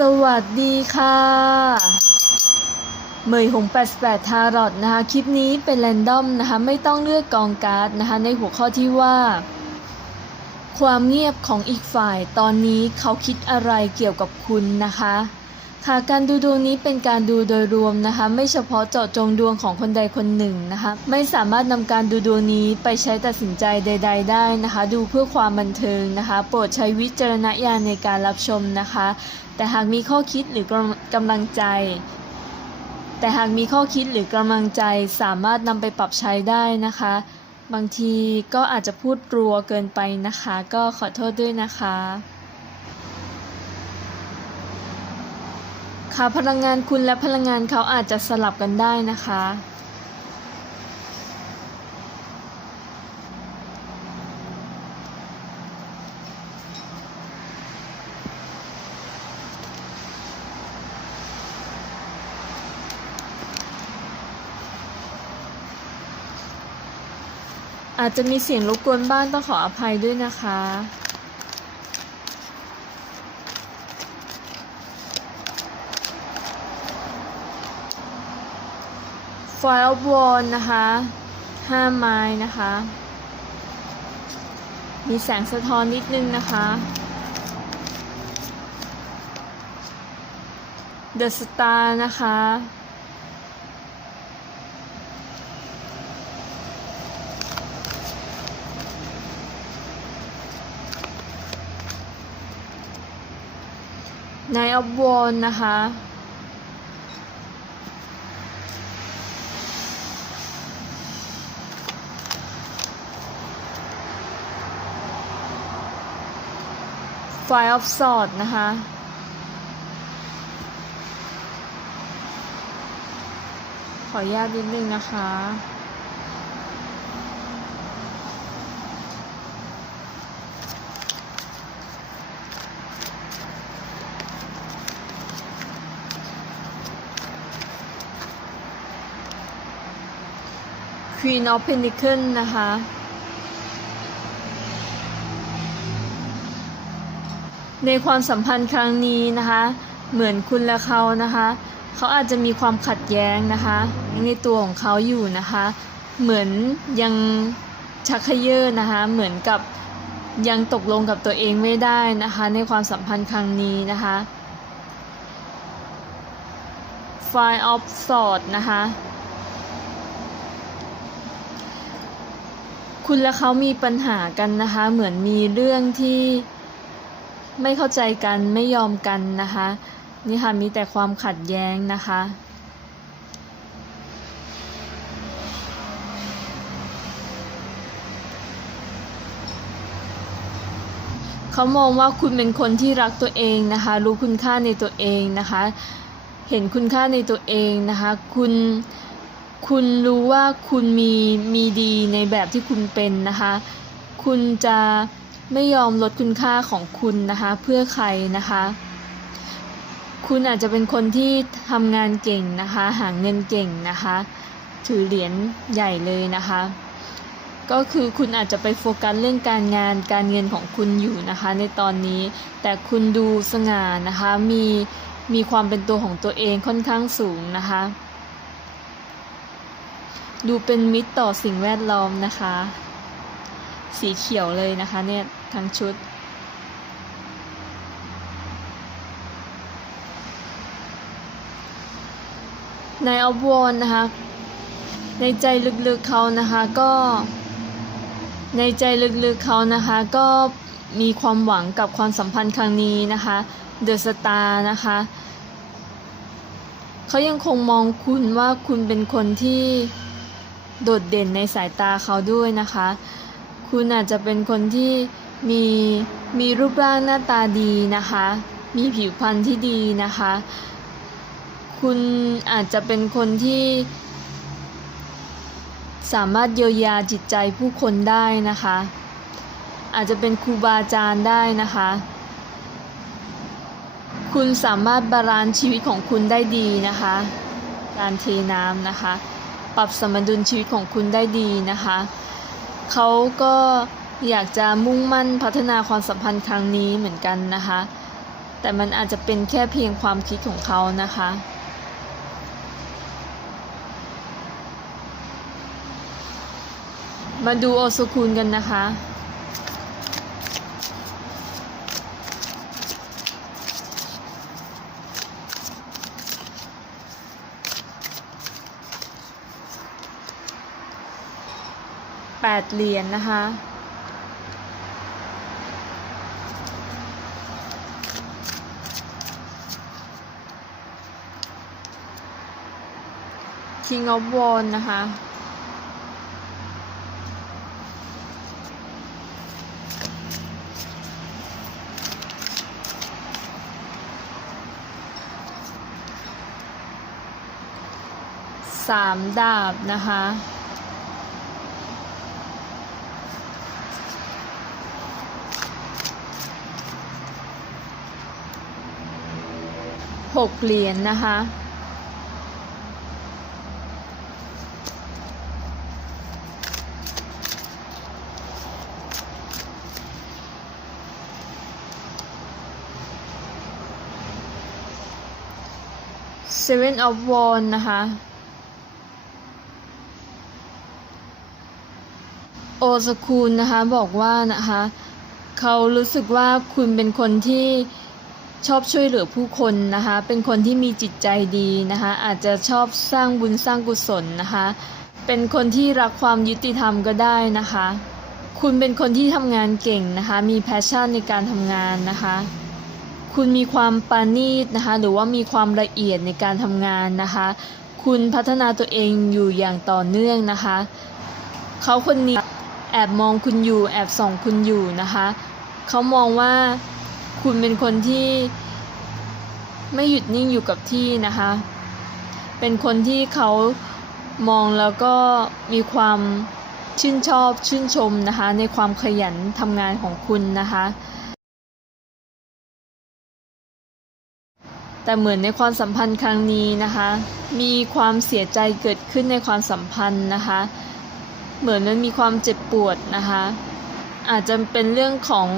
สวัสดีค่ะเมยหง88 ทารอตนะคะ คลิปนี้เป็นแรนดอมนะคะ ไม่ต้องเลือกกองการ์ดนะคะ ในหัวข้อที่ว่า ความเงียบของอีกฝ่ายตอนนี้เขาคิดอะไรเกี่ยวกับคุณนะคะ ค่ะการดูดวงนี้เป็นการดูโดยรวมนะคะ ไม่เฉพาะเจาะจงดวงของคนใดคนหนึ่งนะคะ ไม่สามารถนำการดูดวงนี้ไปใช้ตัดสินใจใด ๆ ได้นะคะ ดูเพื่อความบันเทิงนะคะ โปรดใช้วิจารณญาณในการรับชมนะคะ แต่หากมีข้อคิดหรือกำกำลังใจ แต่หากมีข้อคิดหรือกำลังใจสามารถนำไปปรับใช้ได้นะคะ บางทีก็อาจจะพูดรัวเกินไปนะคะ ก็ขอโทษด้วยนะคะ ค่ะพลังงานคุณและพลังงานเขาอาจจะสลับกันได้นะคะ อาจจะมีเสียงรบกวนบ้างต้องขออภัยด้วยนะคะ ฟออฟวอนนะคะห้าไม้นะคะ มีแสงสะท้อนนิดนึงนะคะ The Star นะคะ n i g h t of w a n นะคะ Five of Swords นะคะ ขออนุญาตนิดนึงนะคะ Queen of Pentacles นะคะ ในความสัมพันธ์ครั้งนี้นะคะ เหมือนคุณและเขานะคะ เขาอาจจะมีความขัดแย้งนะคะในตัวของเขาอยู่นะคะ เหมือนยังชักเขยื้อนะคะ เหมือนกับยังตกลงกับตัวเองไม่ได้นะคะ ในความสัมพันธ์ครั้งนี้นะคะ Five of Swords นะคะ คุณและเขามีปัญหากันนะคะ เหมือนมีเรื่องที่ ไม่เข้าใจกันไม่ยอมกันนะคะ นี่ค่ะมีแต่ความขัดแย้งนะคะ เขามองว่าคุณเป็นคนที่รักตัวเองนะคะ รู้คุณค่าในตัวเองนะคะ เห็นคุณค่าในตัวเองนะคะ คุณคุณรู้ว่าคุณมีมีดีในแบบที่คุณเป็นนะคะ คุณจะ ไม่ยอมลดคุณค่าของคุณนะคะ เพื่อใครนะคะ คุณอาจจะเป็นคนที่ทำงานเก่งนะคะ หาเงินเก่งนะคะ ถือเหรียญใหญ่เลยนะคะ ก็คือคุณอาจจะไปโฟกัสเรื่องการงานการเงินของคุณอยู่นะคะ ในตอนนี้ แต่คุณดูสง่านะคะ มีมีความเป็นตัวของตัวเองค่อนข้างสูงนะคะ ดูเป็นมิตรต่อสิ่งแวดล้อมนะคะ สีเขียวเลยนะคะเนี่ยทั้งชุดในออฟวอนนะคะ ในใจลึกๆเขานะคะก็ในใจลึกๆเขานะคะก็มีความหวังกับความสัมพันธ์ครั้งนี้นะคะเดอะสตาร์นะคะเขายังคงมองคุณว่าคุณเป็นคนที่โดดเด่นในสายตาเขาด้วยนะคะ คุณอาจจะเป็นคนที่มีมีรูปร่างหน้าตาดีนะคะ มีผิวพรรณที่ดีนะคะ คุณอาจจะเป็นคนที่ สามารถเยียวยาจิตใจผู้คนได้นะคะ อาจจะเป็นครูบาอาจารย์ได้นะคะ คุณสามารถบาลานซ์ชีวิตของคุณได้ดีนะคะ การเทน้ำนะคะ ปรับสมดุลชีวิตของคุณได้ดีนะคะ เขาก็อยากจะมุ่งมั่นพัฒนาความสัมพันธ์ครั้งนี้เหมือนกันนะคะ แต่มันอาจจะเป็นแค่เพียงความคิดของเขานะคะ มาดูโอซุคุนกันนะคะ ดเหรียญนะคะ King of w a n นะคะ สามดาบนะคะ หกเหรียญนะคะ Seven of Wands นะคะ โอสคูลนะคะบอกว่านะคะ เขารู้สึกว่าคุณเป็นคนที่ ชอบช่วยเหลือผู้คนนะคะ เป็นคนที่มีจิตใจดีนะคะ อาจจะชอบสร้างบุญสร้างกุศลนะคะ เป็นคนที่รักความยุติธรรมก็ได้นะคะ คุณเป็นคนที่ทำงานเก่งนะคะ มีแพชชั่นในการทำงานนะคะ คุณมีความปาณีตนะคะ หรือว่ามีความละเอียดในการทำงานนะคะ คุณพัฒนาตัวเองอยู่อย่างต่อเนื่องนะคะ เขาคนนี้แอบมองคุณอยู่ แอบส่องคุณอยู่นะคะ เขามองว่า คุณเป็นคนที่ไม่หยุดนิ่งอยู่กับที่นะคะ เป็นคนที่เขามองแล้วก็มีความชื่นชอบชื่นชมนะคะ ในความขยันทำงานของคุณนะคะ แต่เหมือนในความสัมพันธ์ครั้งนี้นะคะ มีความเสียใจเกิดขึ้นในความสัมพันธ์นะคะ เหมือนมันมีความเจ็บปวดนะคะ อาจจะเป็นเรื่องของ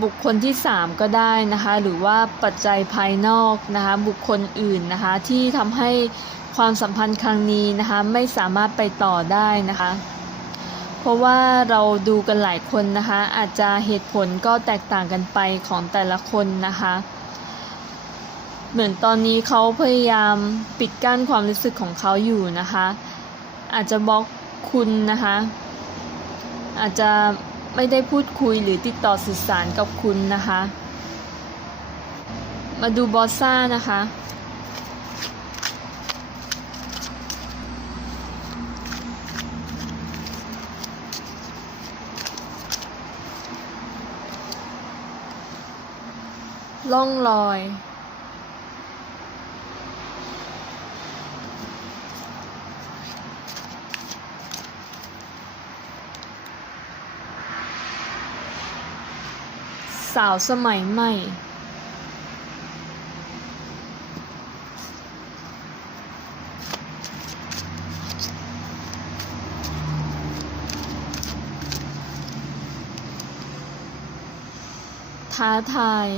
บุคคลที่สามก็ได้นะคะ หรือว่าปัจจัยภายนอกนะคะ บุคคลอื่นนะคะ ที่ทำให้ความสัมพันธ์ครั้งนี้นะคะ ไม่สามารถไปต่อได้นะคะ เพราะว่าเราดูกันหลายคนนะคะ อาจจะเหตุผลก็แตกต่างกันไปของแต่ละคนนะคะ เหมือนตอนนี้เขาพยายามปิดกั้นความรู้สึกของเขาอยู่นะคะ อาจจะบล็อกคุณนะคะ อาจจะ ไม่ได้พูดคุยหรือติดต่อสื่อสารกับคุณนะคะ มาดูบอสซ่านะคะล่องลอย สาวสมัยใหม่ ท้าทาย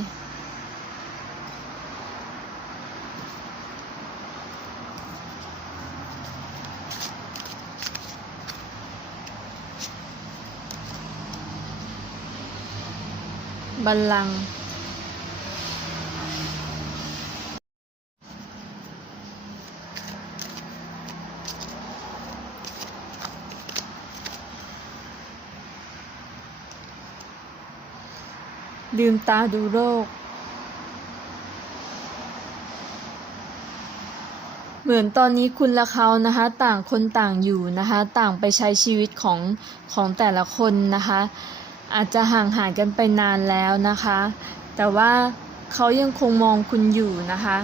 บัลลังก์ลืมตาดูโลก เหมือนตอนนี้คุณและเขานะคะ ต่างคนต่างอยู่นะคะ ต่างไปใช้ชีวิตของของแต่ละคนนะคะ อาจจะห่างหายกันไปนานแล้วนะคะ แต่ว่าเขายังคงมองคุณอยู่นะคะ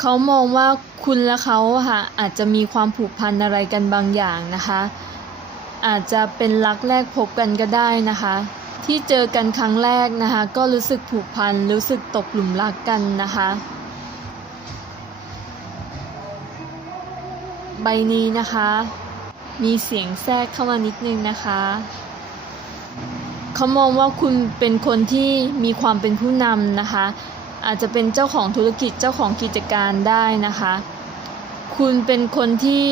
เขามองว่าคุณและเขาค่ะอาจจะมีความผูกพันอะไรกันบางอย่างนะคะ อาจจะเป็นรักแรกพบกันก็ได้นะคะ ที่เจอกันครั้งแรกนะคะ ก็รู้สึกผูกพันรู้สึกตกหลุมรักกันนะคะใบนี้นะคะ มีเสียงแทรกเข้ามานิดนึงนะคะ เขามองว่าคุณเป็นคนที่มีความเป็นผู้นำนะคะ อาจจะเป็นเจ้าของธุรกิจเจ้าของกิจการได้นะคะ คุณเป็นคนที่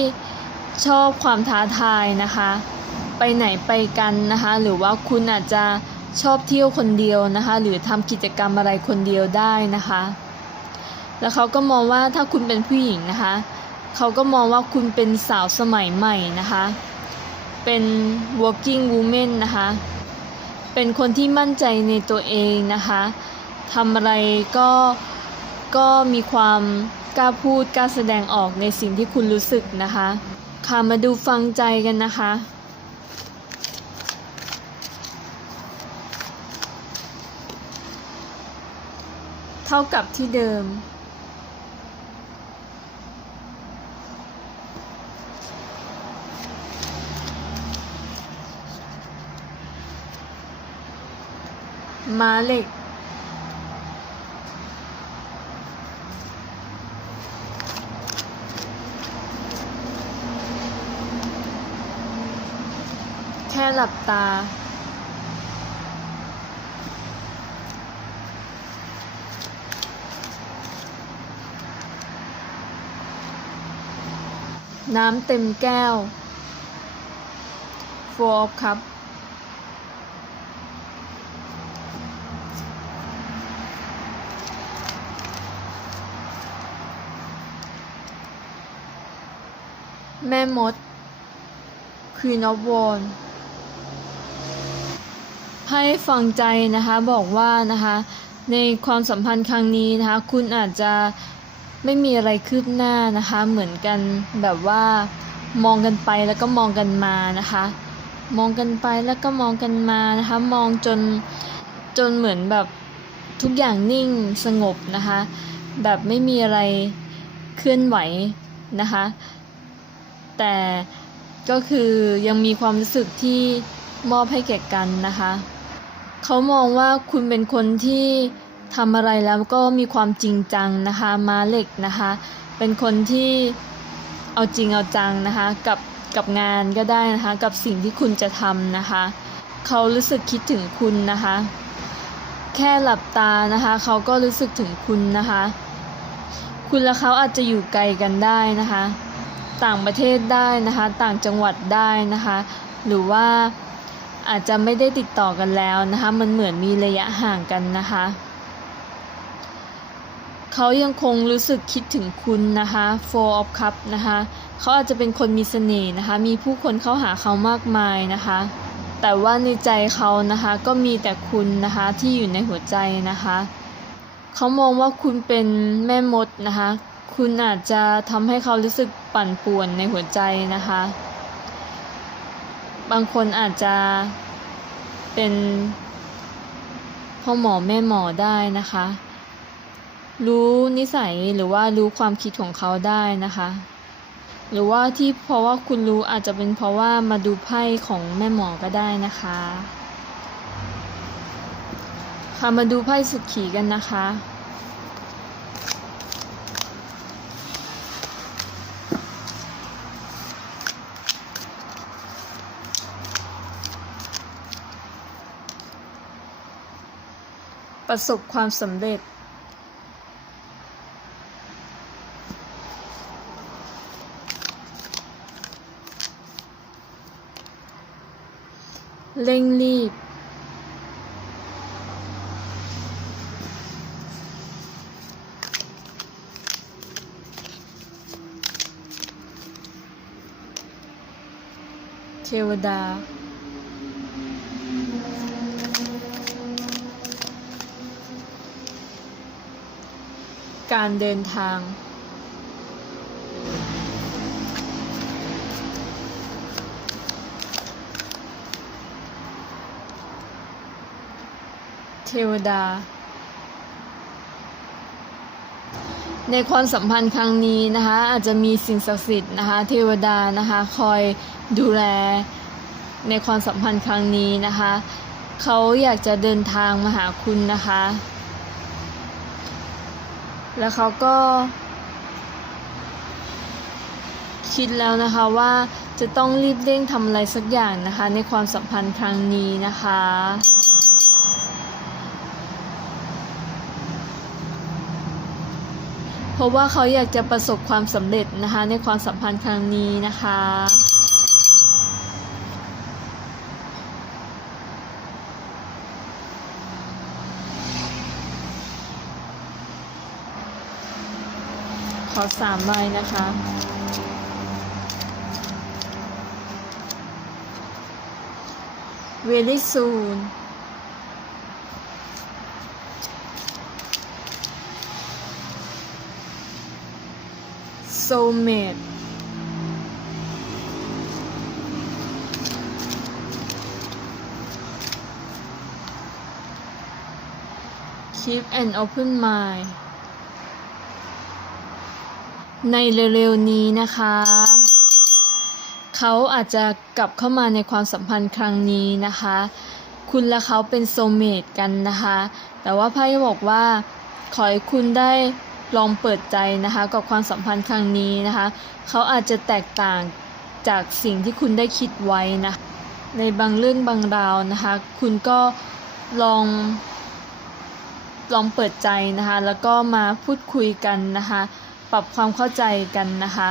ชอบความท้าทายนะคะ ไปไหนไปกันนะคะ หรือว่าคุณอาจจะชอบเที่ยวคนเดียวนะคะ หรือทำกิจกรรมอะไรคนเดียวได้นะคะ แล้วเขาก็มองว่าถ้าคุณเป็นผู้หญิงนะคะ เขาก็มองว่าคุณเป็นสาวสมัยใหม่นะคะ เป็น working woman นะคะ เป็นคนที่มั่นใจในตัวเองนะคะทำอะไรก็ก็มีความกล้าพูดกล้าแสดงออกในสิ่งที่คุณรู้สึกนะคะค่ะมาดูฟังใจกันนะคะ เท่ากับที่เดิม ม้าเหล็ก แค่หลับตา น้ำเต็มแก้ว four of cup แม่มด Queen of w a n d ให้ฟังใจนะคะบอกว่านะคะในความสัมพันธ์ครั้งนี้นะคะคุณอาจจะไม่มีอะไรคืบหน้านะคะเหมือนกันแบบว่ามองกันไปแล้วก็มองกันมานะคะมองกันไปแล้วก็มองกันมานะคะมองจนจนเหมือนแบบทุกอย่างนิ่งสงบนะคะแบบไม่มีอะไรเคลื่อนไหวนะคะ แต่ก็คือยังมีความรู้สึกที่มอบให้แก่กันนะคะ เขามองว่าคุณเป็นคนที่ทำอะไรแล้วก็มีความจริงจังนะคะมาเหล็กนะคะ เป็นคนที่เอาจริงเอาจังนะคะ กับกับงานก็ได้นะคะ กับสิ่งที่คุณจะทำนะคะ เขารู้สึกคิดถึงคุณนะคะ แค่หลับตานะคะ เขาก็รู้สึกถึงคุณนะคะ คุณและเขาอาจจะอยู่ไกลกันได้นะคะ ต่างประเทศได้นะคะ ต่างจังหวัดได้นะคะ หรือว่าอาจจะไม่ได้ติดต่อกันแล้วนะคะ มันเหมือนมีระยะห่างกันนะคะ เขายังคงรู้สึกคิดถึงคุณนะคะ Four of Cup นะคะ เขาอาจจะเป็นคนมีเสน่ห์นะคะ มีผู้คนเข้าหาเขามากมายนะคะ แต่ว่าในใจเขานะคะก็มีแต่คุณนะคะที่อยู่ในหัวใจนะคะ เขามองว่าคุณเป็นแม่มดนะคะ คุณอาจจะทำให้เขารู้สึกปั่นป่วนในหัวใจนะคะ บางคนอาจจะเป็นพ่อหมอแม่หมอได้นะคะ รู้นิสัยหรือว่ารู้ความคิดของเขาได้นะคะ หรือว่าที่เพราะว่าคุณรู้อาจจะเป็นเพราะว่ามาดูไพ่ของแม่หมอก็ได้นะคะ ค่ะมาดูไพ่สุดขีกันนะคะ ประสบความสำเร็จ เร่งรีบ เทวดา การเดินทาง เทวดา ในความสัมพันธ์ครั้งนี้นะคะ อาจจะมีสิ่งศักดิ์สิทธิ์นะคะ เทวดานะคะคอยดูแลในความสัมพันธ์ครั้งนี้นะคะ เขาอยากจะเดินทางมาหาคุณนะคะ แล้วเขาก็ คิดแล้วนะคะว่าจะต้องรีบเร่งทำอะไรสักอย่างนะคะ ในความสัมพันธ์ครั้งนี้นะคะ เพราะว่าเขาอยากจะประสบความสำเร็จนะคะ ในความสัมพันธ์ครั้งนี้นะคะ อสามใบนะคะ very soon soulmate keep an open mind ในเร็วๆนี้นะคะ เขาอาจจะกลับเข้ามาในความสัมพันธ์ครั้งนี้นะคะ คุณและเขาเป็นโซเมตกันนะคะ แต่ว่าไพ่บอกว่า ขอให้คุณได้ลองเปิดใจนะคะกับความสัมพันธ์ครั้งนี้นะคะ เขาอาจจะแตกต่างจากสิ่งที่คุณได้คิดไว้นะ ในบางเรื่องบางราวนะคะ คุณก็ลอง ลองเปิดใจนะคะ แล้วก็มาพูดคุยกันนะคะ ปรับความเข้าใจกันนะคะ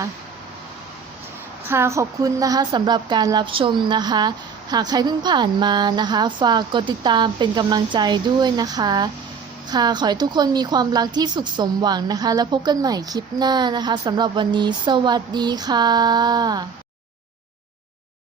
ค่ะขอบคุณนะคะสำหรับการรับชมนะคะ หากใครเพิ่งผ่านมานะคะ ฝากกดติดตามเป็นกำลังใจด้วยนะคะ ค่ะขอให้ทุกคนมีความรักที่สุขสมหวังนะคะ แล้วพบกันใหม่คลิปหน้านะคะสำหรับวันนี้ สวัสดีค่ะ